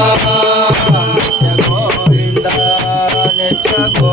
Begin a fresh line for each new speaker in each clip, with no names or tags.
నిత్య
గోవింద నిత్య గో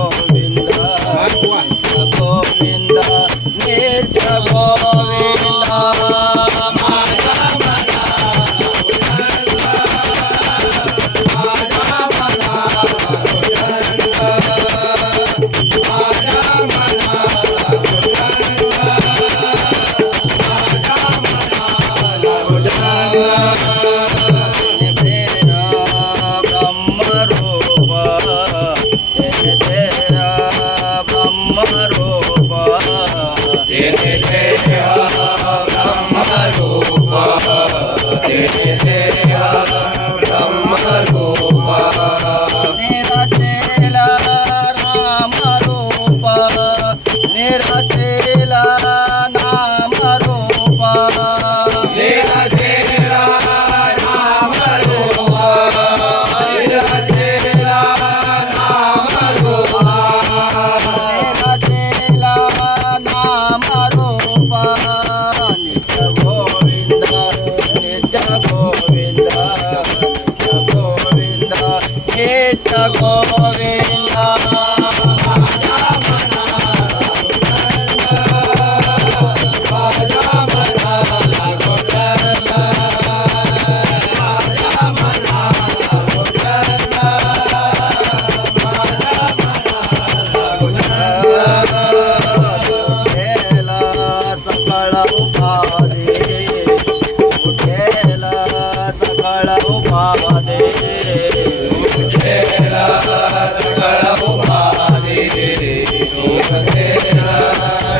बोल
रेला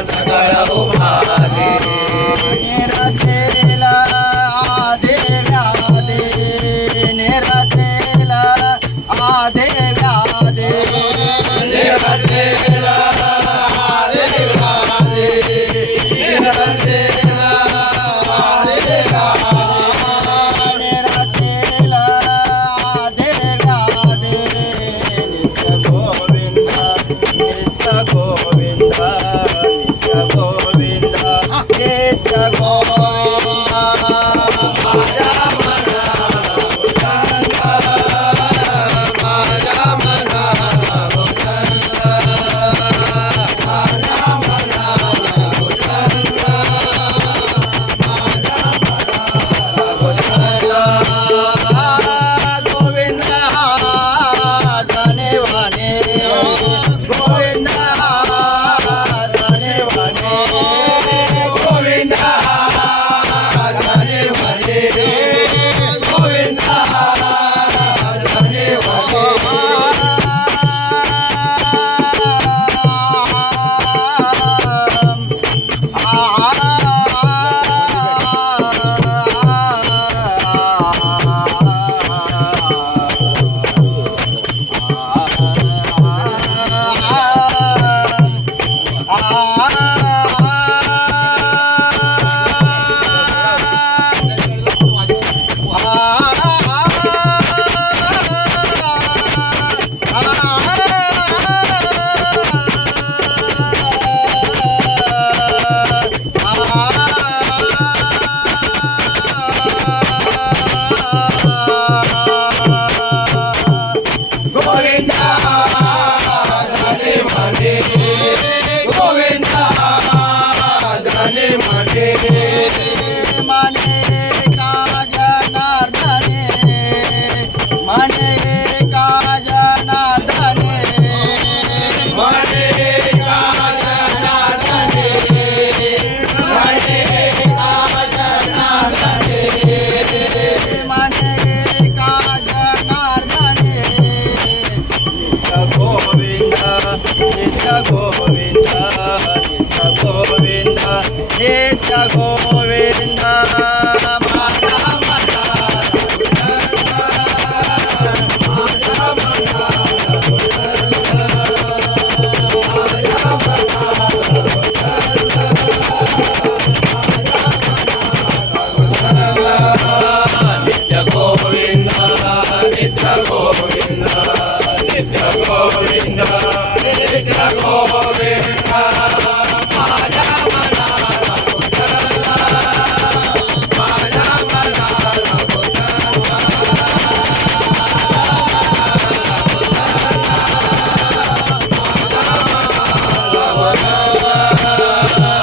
सकाळो पहाटे
बोल